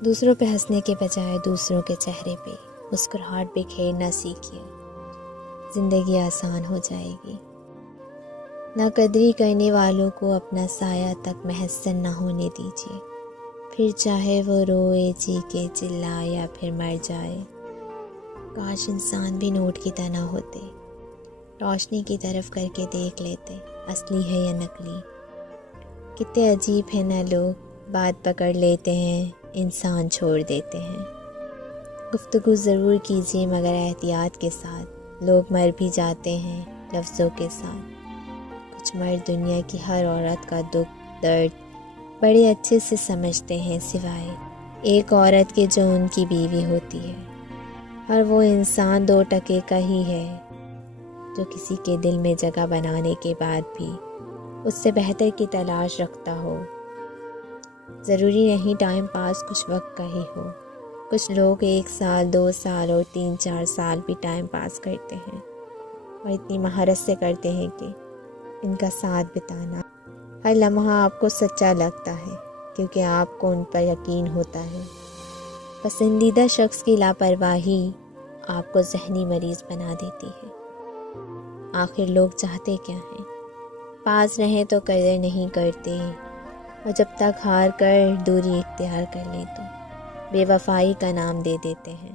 دوسروں پہ ہنسنے کے بجائے دوسروں کے چہرے پہ مسکراہٹ بکھیرنا سیکھیے، زندگی آسان ہو جائے گی۔ ناقدری کرنے والوں کو اپنا سایہ تک محسن نہ ہونے دیجیے، پھر چاہے وہ روئے، چیخے، چلائے یا پھر مر جائے۔ کاش انسان بھی نوٹ کی طرح ہوتے، روشنی کی طرف کر کے دیکھ لیتے اصلی ہے یا نقلی۔ کتنے عجیب ہیں نا لوگ، بات پکڑ لیتے ہیں، انسان چھوڑ دیتے ہیں۔ گفتگو ضرور کیجیے مگر احتیاط کے ساتھ، لوگ مر بھی جاتے ہیں لفظوں کے ساتھ۔ کچھ مرد دنیا کی ہر عورت کا دکھ درد بڑے اچھے سے سمجھتے ہیں، سوائے ایک عورت کے جو ان کی بیوی ہوتی ہے، اور وہ انسان 2 ٹکے کا ہی ہے جو کسی کے دل میں جگہ بنانے کے بعد بھی اس سے بہتر کی تلاش رکھتا ہو۔ ضروری نہیں ٹائم پاس کچھ وقت کا ہی ہو، کچھ لوگ 1 سال 2 سال اور 3-4 سال بھی ٹائم پاس کرتے ہیں، اور اتنی مہارت سے کرتے ہیں کہ ان کا ساتھ بتانا ہر لمحہ آپ کو سچا لگتا ہے، کیونکہ آپ کو ان پر یقین ہوتا ہے۔ پسندیدہ شخص کی لاپرواہی آپ کو ذہنی مریض بنا دیتی ہے۔ آخر لوگ چاہتے کیا ہیں؟ پاس رہیں تو قدر نہیں کرتے، اور جب تک ہار کر دوری اختیار کر لیں تو بے وفائی کا نام دے دیتے ہیں۔